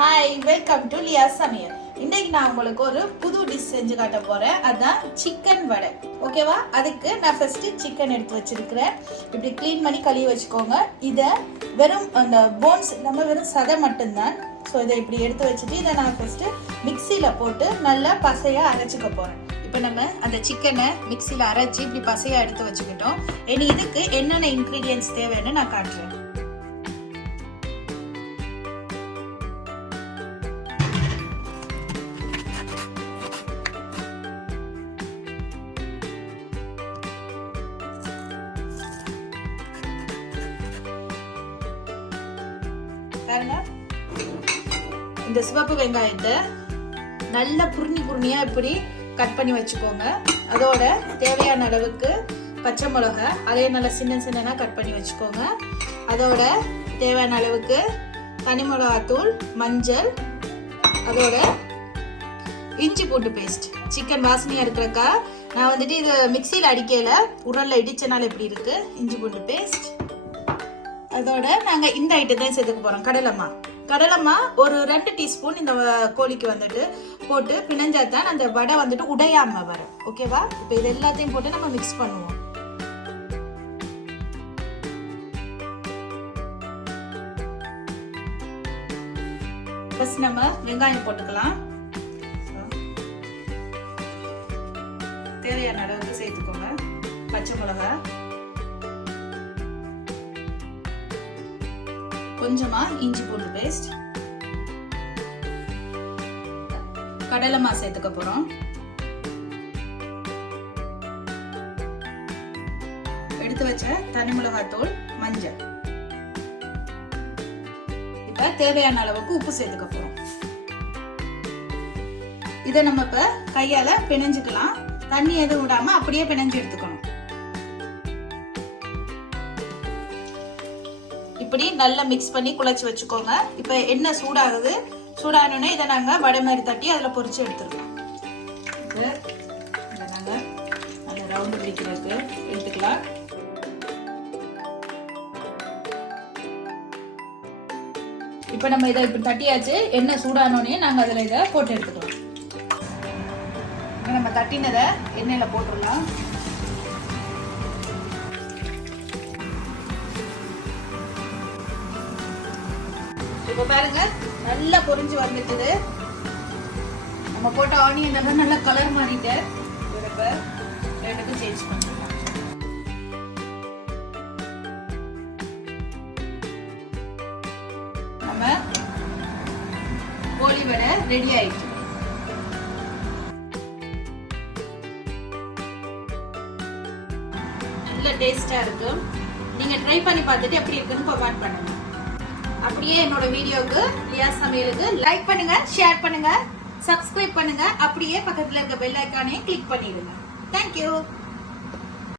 Hi, welcome to லியா சமையல். இன்னைக்கு நான் உங்களுக்கு ஒரு புது டிஷ் செஞ்சு காட்ட போறேன். அதான் சிக்கன் வடை. ஓகேவா? அதுக்கு நான் ஃபர்ஸ்ட் சிக்கன் எடுத்து வச்சிருக்கிறேன். இப்படி க்ளீன் பண்ணி கழுவி வச்சுக்கோங்க. இதை வெறும் அந்த போன்ஸ் நம்ம வெறும் சதை மட்டும்தான். ஸோ இதை இப்படி எடுத்து வச்சுட்டு இதை நான் ஃபர்ஸ்ட் மிக்சியில் போட்டு நல்லா பசையாக அரைச்சிக்க போறேன். இப்போ நம்ம அந்த சிக்கனை மிக்சியில் அரைச்சி இப்படி பசையாக எடுத்து வச்சுக்கிட்டோம். இனி இதுக்கு என்னென்ன இன்க்ரீடியன்ஸ் தேவைன்னு நான் காட்டுறேன். இந்த சிவப்பு வெங்காயத்தை நல்லா புர்ணியா இப்படி கட் பண்ணி வச்சுக்கோங்க. அதோட தேவையான அளவுக்கு பச்சை மிளகா அதையும் நல்லா சின்ன கட் பண்ணி வச்சுக்கோங்க. அதோட தேவையான அளவுக்கு தனி மிளகாத்தூள், மஞ்சள், அதோட இஞ்சி பூண்டு பேஸ்ட். சிக்கன் வாசனையா இருக்கிறக்கா நான் வந்துட்டு இது மிக்சியில் அடிக்கல, உரல்ல இடிச்சனால எப்படி இருக்கு. இஞ்சி பூண்டு பேஸ்ட். அதோட நாங்க இந்த ஐட்டத்தை சேர்த்துக்க போறோம். கடலைமா ஒரு 2 டீஸ்பூன் இந்த கோழிக்கு வந்துட்டு போட்டு பிணைஞ்சாதான் அந்த வடை வந்துட்டு உடையாம வரும். ஓகேவா? இப்போ இது எல்லாத்தையும் போட்டு நம்ம மிக்ஸ் பண்ணுவோம். ஃபர்ஸ்ட் நம்ம வெங்காயம் போட்டுக்கலாம். தேவையான அளவுக்கு சேர்த்துக்கோங்க. பச்சை மிளகா, கொஞ்சமா இஞ்சி பூண்டு பேஸ்ட், கடலைமா சேர்த்துக்க போறோம். எடுத்து வச்ச தனி மிளகாத்தூள், மஞ்சள். இப்ப தேவையான அளவுக்கு உப்பு சேர்த்துக்க போறோம். இதை நம்ம இப்ப கையால பிணைஞ்சுக்கலாம். தண்ணி எதுவும் விடாம அப்படியே பிணைஞ்சு எடுத்துக்கணும். இப்படி நல்லா மிக்ஸ் பண்ணி குழச்சி வச்சுக்கோங்க. இப்போ எண்ணெய் சூடாகுது. சூடானோடனே இதை நாங்கள் வடை மாதிரி தட்டி அதில் பொரிச்சு எடுத்துருக்கோம். இதை நாங்கள் நல்லா ரவுண்டு பிடிக்கிறதுக்கு எடுத்துக்கலாம். இப்போ நம்ம இதை இப்படி தட்டியாச்சு. எண்ணெய் சூடானோடனே நாங்கள் அதில் இதை போட்டு எடுத்துக்கலாம். நம்ம தட்டினதை எண்ணெயில் போட்டுடலாம். இப்ப பாருங்க, நல்லா பொரிஞ்சு வந்துட்டுது. நம்ம போட்ட ஆனியன் எல்லாம் நல்லா கலர் மாறிட்டு சேஞ்ச் பண்ணிடலாம். நம்ம கோழி வடை ரெடி ஆயிடுச்சு. நல்ல டேஸ்டா இருக்கு. நீங்க ட்ரை பண்ணி பார்த்துட்டு எப்படி இருக்குன்னு கமெண்ட் பண்ணுங்க. அப்படியே என்னோட வீடியோக்கு லியா சமையலுக்கு லைக் பண்ணுங்க, ஷேர் பண்ணுங்க, சப்ஸ்கிரைப் பண்ணுங்க. அப்படியே பக்கத்துல இருக்க பெல் ஐகானையும் கிளிக் பண்ணிடுங்க. தேங்க்யூ.